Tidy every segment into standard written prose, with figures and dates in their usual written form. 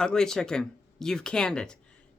Ugly chicken. You've canned it.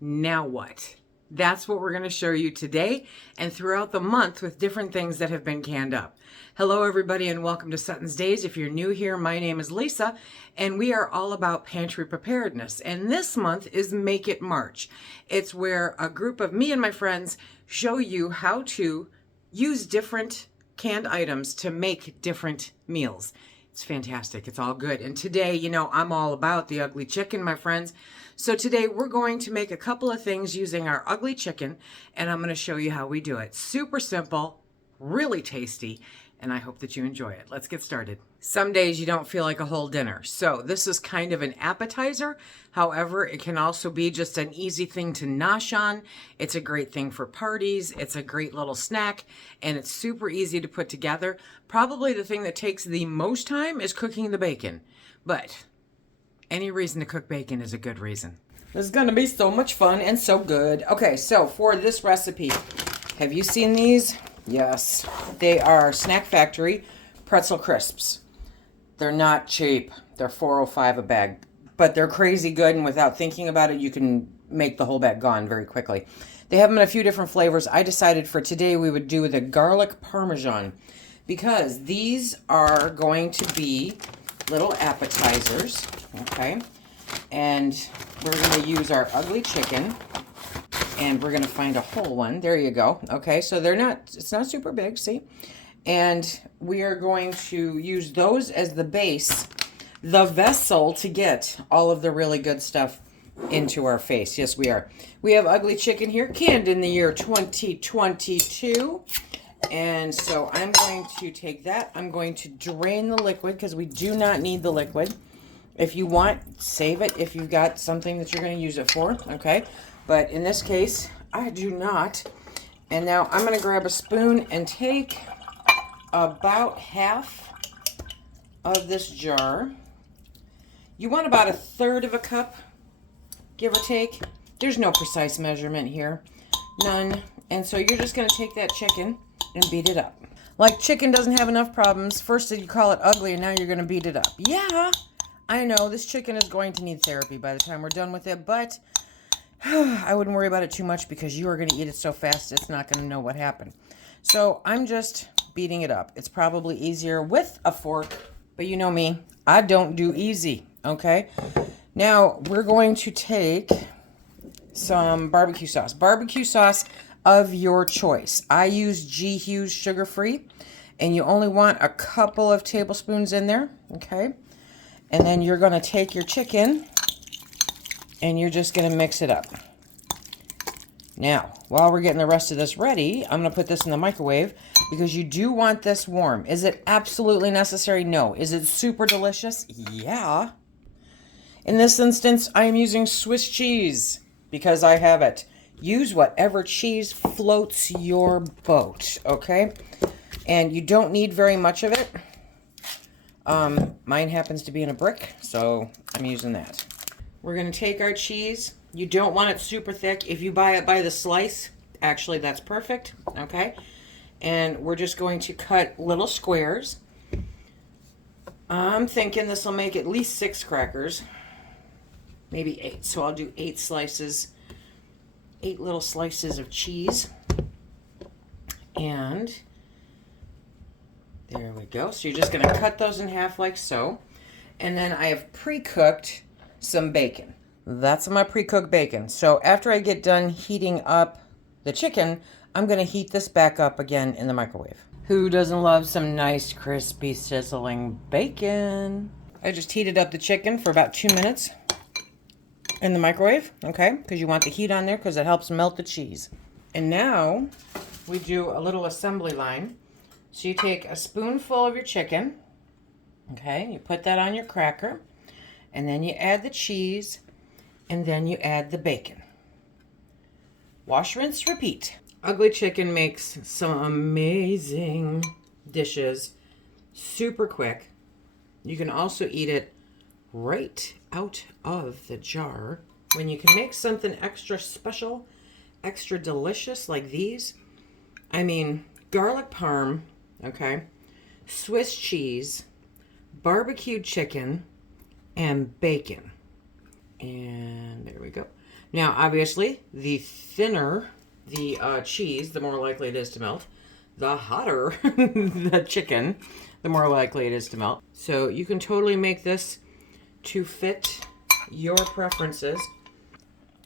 Now what? That's what we're going to show you today and throughout the month with different things that have been canned up. Hello, everybody, and welcome to SuttonsDaze. If you're new here, my name is Lisa, and we are all about pantry preparedness. And this month is Make It March. It's where a group of me and my friends show you how to use different canned items to make different meals. It's fantastic. It's all good. And today, you know, I'm all about the ugly chicken, my friends. So today we're going to make a couple of things using our ugly chicken, and I'm going to show you how we do it. Super simple, really tasty, and I hope that you enjoy it. Let's get started. Some days you don't feel like a whole dinner, so this is kind of an appetizer. However, it can also be just an easy thing to nosh on. It's a great thing for parties. It's a great little snack, and it's super easy to put together. Probably the thing that takes the most time is cooking the bacon, but any reason to cook bacon is a good reason. This is going to be so much fun and so good. Okay, so for this recipe, have you seen these? Yes, they are Snack Factory pretzel crisps. They're not cheap. They're $4.05 a bag, but they're crazy good, and without thinking about it, you can make the whole bag gone very quickly. They have them in a few different flavors. I decided for today we would do the garlic parmesan because these are going to be little appetizers, okay? And we're going to use our ugly chicken. And we're going to find a whole one. There you go. Okay, so it's not super big, see? And we are going to use those as the base, the vessel to get all of the really good stuff into our face. Yes, we are. We have ugly chicken here, canned in the year 2022. And so I'm going to take that. I'm going to drain the liquid because we do not need the liquid. If you want, save it if you've got something that you're going to use it for, okay? But in this case, I do not. And now I'm going to grab a spoon and take about half of this jar. You want about 1/3 of a cup, give or take. There's no precise measurement here. None. And so you're just going to take that chicken and beat it up. Like chicken doesn't have enough problems. First you call it ugly, and now you're going to beat it up. Yeah, I know this chicken is going to need therapy by the time we're done with it, but I wouldn't worry about it too much because you are going to eat it so fast it's not going to know what happened. So I'm just beating it up. It's probably easier with a fork, but you know me, I don't do easy, okay? Now we're going to take some barbecue sauce. Barbecue sauce of your choice. I use G. Hughes sugar-free, and you only want a couple of tablespoons in there, okay? And then you're going to take your chicken and you're just going to mix it up. Now, while we're getting the rest of this ready, I'm going to put this in the microwave because you do want this warm. Is it absolutely necessary? No. Is it super delicious? Yeah. In this instance, I am using Swiss cheese because I have it. Use whatever cheese floats your boat, okay? And you don't need very much of it. Mine happens to be in a brick, so I'm using that. We're going to take our cheese. You don't want it super thick. If you buy it by the slice, actually that's perfect, okay? And we're just going to cut little squares. I'm thinking this will make at least 6 crackers, maybe 8. So I'll do 8 slices, 8 little slices of cheese. And there we go. So you're just going to cut those in half like so. And then I have pre-cooked some bacon. That's my pre-cooked bacon. So after I get done heating up the chicken, I'm going to heat this back up again in the microwave. Who doesn't love some nice, crispy, sizzling bacon? I just heated up the chicken for about 2 minutes in the microwave, okay? Because you want the heat on there because it helps melt the cheese. And now we do a little assembly line. So you take a spoonful of your chicken, okay? You put that on your cracker. And then you add the cheese, and then you add the bacon. Wash, rinse, repeat. Ugly chicken makes some amazing dishes super quick. You can also eat it right out of the jar. When you can make something extra special, extra delicious like these, I mean, garlic parm, okay, Swiss cheese, barbecued chicken, and bacon. And there we go. Now, obviously, the thinner the cheese, the more likely it is to melt. The hotter the chicken, the more likely it is to melt. So you can totally make this to fit your preferences.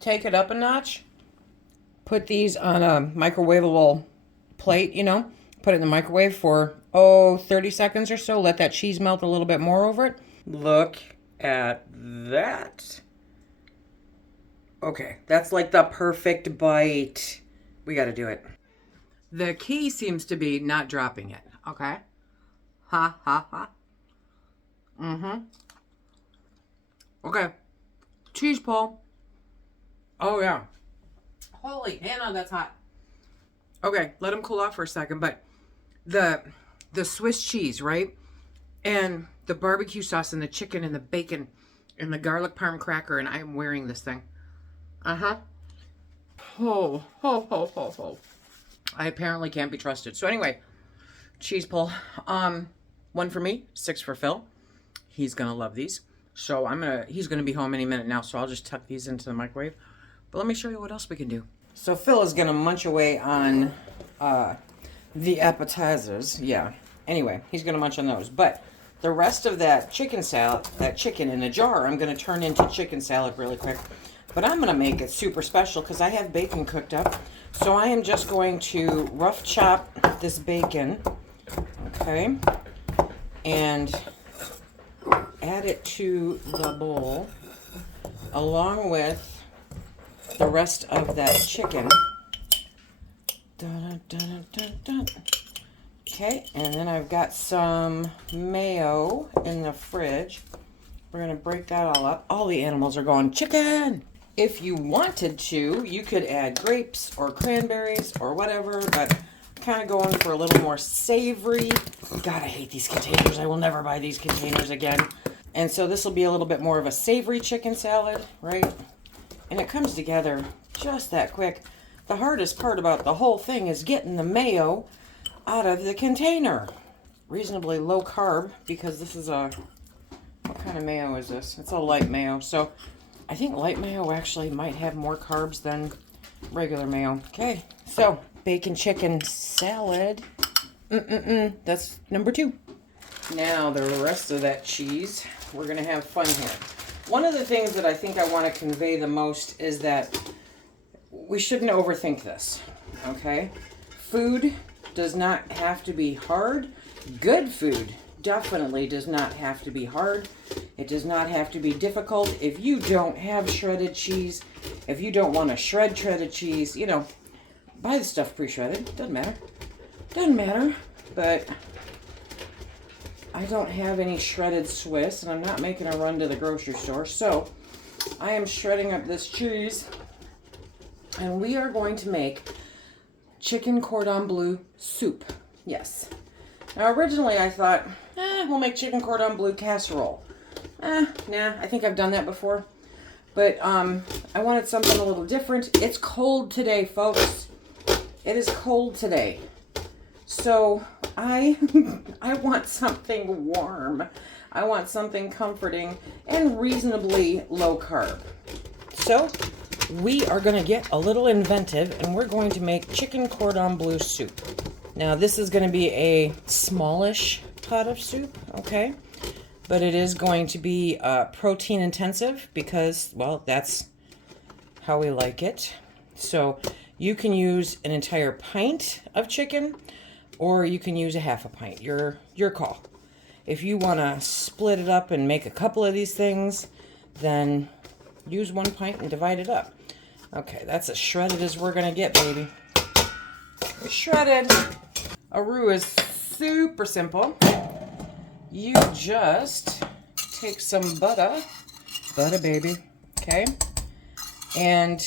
Take it up a notch. Put these on a microwavable plate, you know. Put it in the microwave for, 30 seconds or so. Let that cheese melt a little bit more over it. Look at that. Okay, that's like the perfect bite. We got to do it. The key seems to be not dropping it, okay? Ha, ha, ha. Mm-hmm. Okay. Cheese pull. Oh, yeah. Holy Hannah, that's hot. Okay, let them cool off for a second, but the Swiss cheese, right? And the barbecue sauce and the chicken and the bacon and the garlic parm cracker, and I'm wearing this thing. Uh-huh. Ho, ho, ho, ho, ho. I apparently can't be trusted. So anyway, cheese pull. 1 for me, 6 for Phil. He's gonna love these. So he's gonna be home any minute now, so I'll just tuck these into the microwave. But let me show you what else we can do. So Phil is gonna munch away on the appetizers. Yeah. Anyway, he's gonna munch on those. But the rest of that chicken salad, that chicken in a jar, I'm gonna turn into chicken salad really quick. But I'm gonna make it super special because I have bacon cooked up. So I am just going to rough chop this bacon, okay, and add it to the bowl along with the rest of that chicken. Dun, dun, dun, dun. Okay, and then I've got some mayo in the fridge. We're gonna break that all up. All the animals are going, chicken! If you wanted to, you could add grapes or cranberries or whatever, but I'm kind of going for a little more savory. God, I hate these containers. I will never buy these containers again. And so this will be a little bit more of a savory chicken salad, right? And it comes together just that quick. The hardest part about the whole thing is getting the mayo out of the container. Reasonably low carb, because this is what kind of mayo is this? It's a light mayo. So I think light mayo actually might have more carbs than regular mayo. Okay, so bacon chicken salad. That's number 2. Now the rest of that cheese, we're gonna have fun here. One of the things that I think I want to convey the most is that we shouldn't overthink this, okay? Food does not have to be hard. Good food definitely does not have to be hard. It does not have to be difficult. If you don't have shredded cheese, if you don't want to shred shredded cheese, you know, buy the stuff pre-shredded. Doesn't matter. Doesn't matter. But I don't have any shredded Swiss, and I'm not making a run to the grocery store. So I am shredding up this cheese, and we are going to make chicken cordon bleu soup. Yes. Now originally I thought, we'll make chicken cordon bleu casserole. Nah, I think I've done that before. But I wanted something a little different. It's cold today, folks. It is cold today. So I want something warm. I want something comforting and reasonably low carb. So we are going to get a little inventive, and we're going to make chicken cordon bleu soup. Now this is going to be a smallish pot of soup, okay? But it is going to be protein intensive because, well, that's how we like it. So you can use an entire pint of chicken, or you can use a half a pint. Your call. If you want to split it up and make a couple of these things, then use 1 pint and divide it up. Okay, that's as shredded as we're going to get, baby. Shredded. A roux is super simple. You just take some butter, baby, okay, and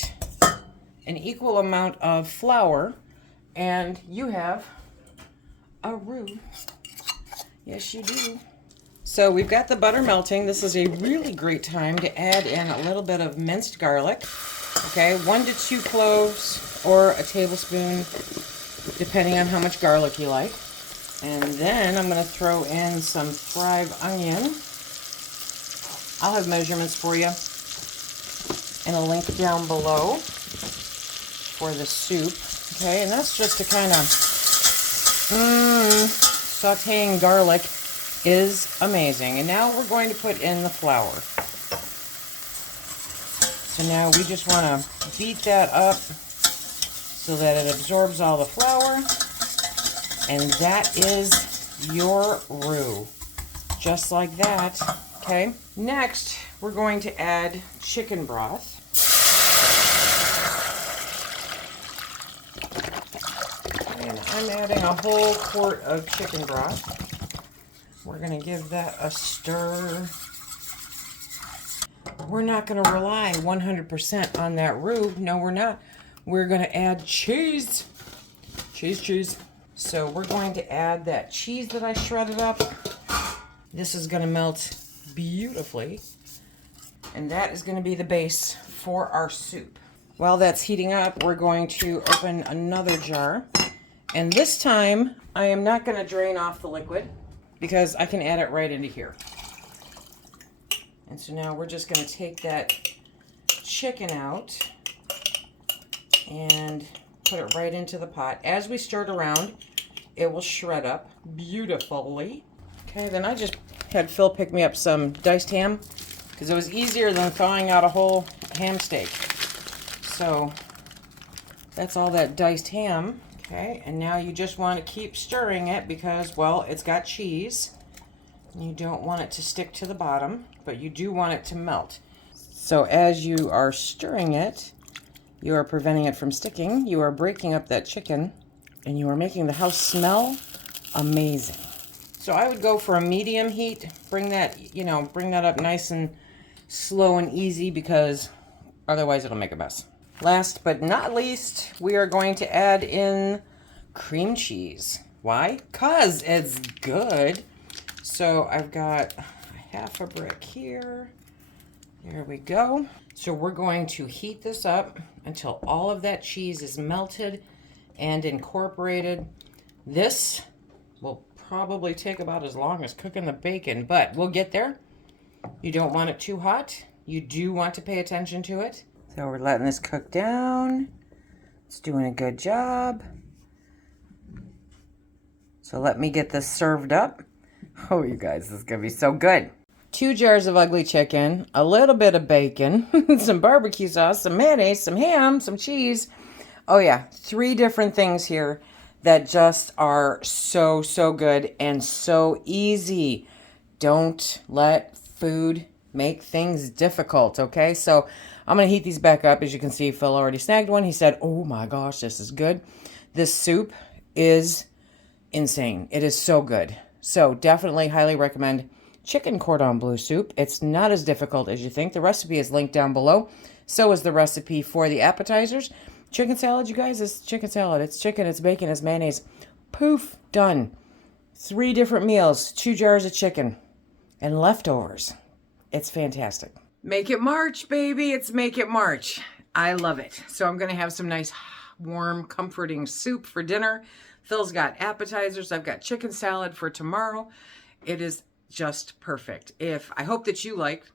an equal amount of flour, and you have a roux. Yes, you do. So we've got the butter melting. This is a really great time to add in a little bit of minced garlic, okay, 1 to 2 cloves or a tablespoon, depending on how much garlic you like. And then I'm going to throw in some fried onion. I'll have measurements for you. and a link down below for the soup. Okay, and that's just to kind of, sauteing garlic is amazing. And now we're going to put in the flour. So now we just want to beat that up so that it absorbs all the flour. And that is your roux. Just like that. Okay. Next, we're going to add chicken broth. And I'm adding a whole quart of chicken broth. We're going to give that a stir. We're not going to rely 100% on that roux. No, we're not. We're going to add cheese. Cheese. So we're going to add that cheese that I shredded up. This is going to melt beautifully. And that is going to be the base for our soup. While that's heating up, we're going to open another jar. And this time, I am not going to drain off the liquid because I can add it right into here. And so now we're just going to take that chicken out and put it right into the pot. As we stir it around, it will shred up beautifully. Okay, then I just had Phil pick me up some diced ham because it was easier than thawing out a whole ham steak. So that's all that diced ham. Okay, and now you just want to keep stirring it because, well, it's got cheese. You don't want it to stick to the bottom, but you do want it to melt. So as you are stirring it, you are preventing it from sticking. You are breaking up that chicken, and you are making the house smell amazing. So I would go for a medium heat. Bring that up nice and slow and easy because otherwise it'll make a mess. Last but not least, we are going to add in cream cheese. Why? 'Cause it's good. So I've got half a brick here. There we go. So we're going to heat this up until all of that cheese is melted and incorporated. This will probably take about as long as cooking the bacon, but we'll get there. You don't want it too hot. You do want to pay attention to it. So we're letting this cook down. It's doing a good job. So let me get this served up. Oh, you guys, this is going to be so good. 2 jars of ugly chicken, a little bit of bacon, some barbecue sauce, some mayonnaise, some ham, some cheese. Oh yeah, 3 different things here that just are so, so good and so easy. Don't let food make things difficult, okay? So I'm going to heat these back up. As you can see, Phil already snagged one. He said, oh my gosh, this is good. This soup is insane. It is so good. So definitely highly recommend chicken cordon bleu soup. It's not as difficult as you think. The recipe is linked down below. So is the recipe for the appetizers. Chicken salad, you guys, is chicken salad. It's chicken, it's bacon, it's mayonnaise. Poof, done. 3 different meals, 2 jars of chicken, and leftovers. It's fantastic. Make it March, baby. It's Make It March. I love it. So I'm going to have some nice, warm, comforting soup for dinner. Phil's got appetizers. I've got chicken salad for tomorrow. It is just perfect. I hope that you liked.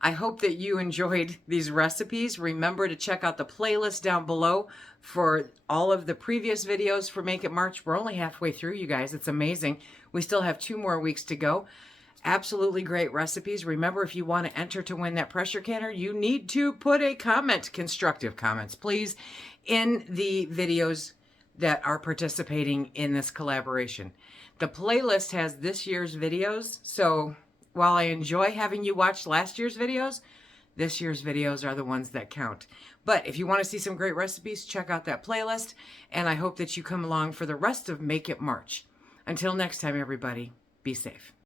I hope that you enjoyed these recipes. Remember to check out the playlist down below for all of the previous videos for Make It March. We're only halfway through, you guys. It's amazing. We still have 2 more weeks to go. Absolutely great recipes. Remember, if you want to enter to win that pressure canner, you need to put a comment, constructive comments, please, in the videos that are participating in this collaboration. The playlist has this year's videos, so while I enjoy having you watch last year's videos, this year's videos are the ones that count. But if you want to see some great recipes, check out that playlist, and I hope that you come along for the rest of Make It March. Until next time, everybody, be safe.